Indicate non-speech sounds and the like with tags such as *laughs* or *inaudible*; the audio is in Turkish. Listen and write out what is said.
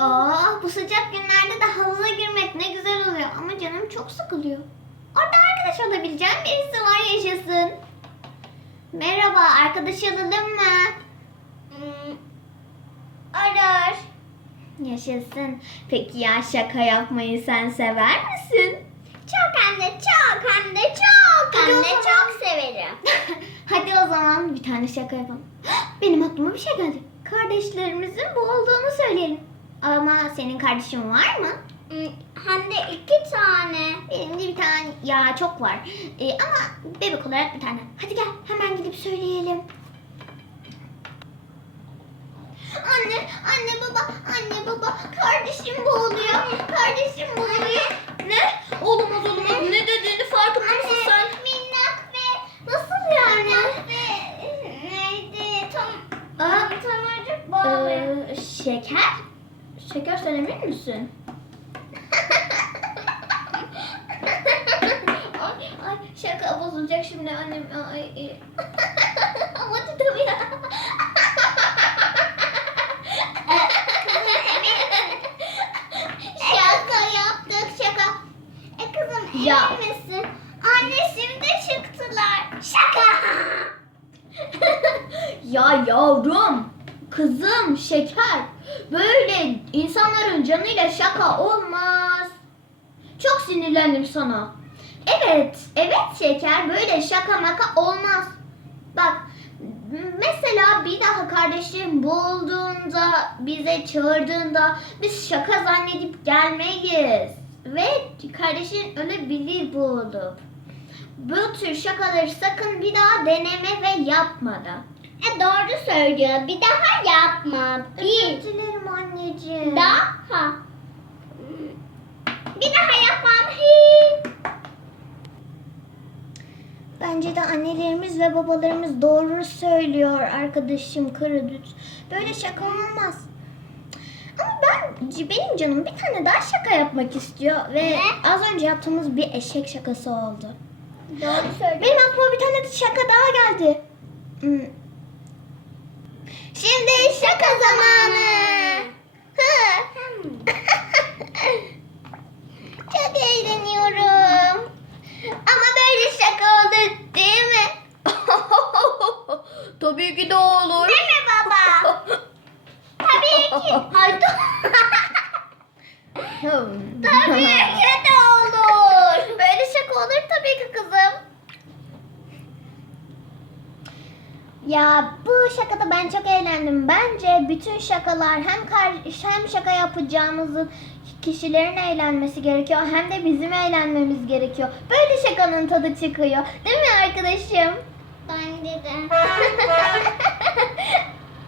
Aa, bu sıcak günlerde de havuza girmek ne güzel oluyor ama canım çok sıkılıyor. Orada arkadaş olabileceğim birisi var yaşasın. Merhaba, arkadaş olalım mı? Hmm, Arar. Yaşasın. Peki ya şaka yapmayı sen sever misin? Çok hem de çok hem de çok Hadi hem de zaman. çok severim. *laughs* Hadi o zaman bir tane şaka yapalım. *gasps* Benim aklıma bir şey geldi. Kardeşlerimizin bu olduğunu söyleyelim. Ama senin kardeşin var mı? Hem de iki tane. Benim de bir tane ya çok var. Ee, ama bebek olarak bir tane. Hadi gel hemen gidip söyleyelim. Anne, anne baba, anne baba, kardeşim boğuluyor, kardeşim boğuluyor. Ne? Olamaz olamaz. Ne dediğini farkında mısın sen? Minnak ve Nasıl yani? ve neydi tam Aa, tamacık bağlıyor. Ee, şeker? Şeker sen emin misin? ay, ay şaka bozulacak şimdi annem. Ay, ay. Ama ya. *laughs* şaka yaptık şaka. E kızım Ya. emin misin? Anne şimdi çıktılar. Şaka. ya yavrum, kızım, şeker. Böyle insanların canıyla şaka olmaz. Çok sinirlendim sana. Evet, evet şeker böyle şaka maka olmaz. Bak mesela bir daha kardeşim boğulduğunda bize çağırdığında biz şaka zannedip gelmeyiz. Ve kardeşin ölebilir boğulup. Bu tür şakaları sakın bir daha deneme ve yapma da. E doğru söylüyor. Bir daha yapma. Bir Özür dilerim anneciğim. daha. Bir daha yapmam. Hi. Bence de annelerimiz ve babalarımız doğru söylüyor arkadaşım Karadüt. Böyle şaka olmaz. Ama ben benim canım bir tane daha şaka yapmak istiyor ve Ne? az önce yaptığımız bir eşek şakası oldu. Doğru söylüyor. Benim aklıma bir tane de şaka daha geldi. Hmm. Şimdi şaka zamanı. Hı. Çok eğleniyorum. Ama böyle şaka olur değil mi? Ki de olur. Değil mi baba? Tabii ki. *laughs* Haydi. Tabii ki de olur. Böyle şaka olur tabii ki kızım. Ya bu şakada ben çok eğlendim. Bence bütün şakalar hem kar hem şaka yapacağımızın kişilerin eğlenmesi gerekiyor hem de bizim eğlenmemiz gerekiyor. Böyle şakanın tadı çıkıyor. Değil mi arkadaşım? 哈哈哈哈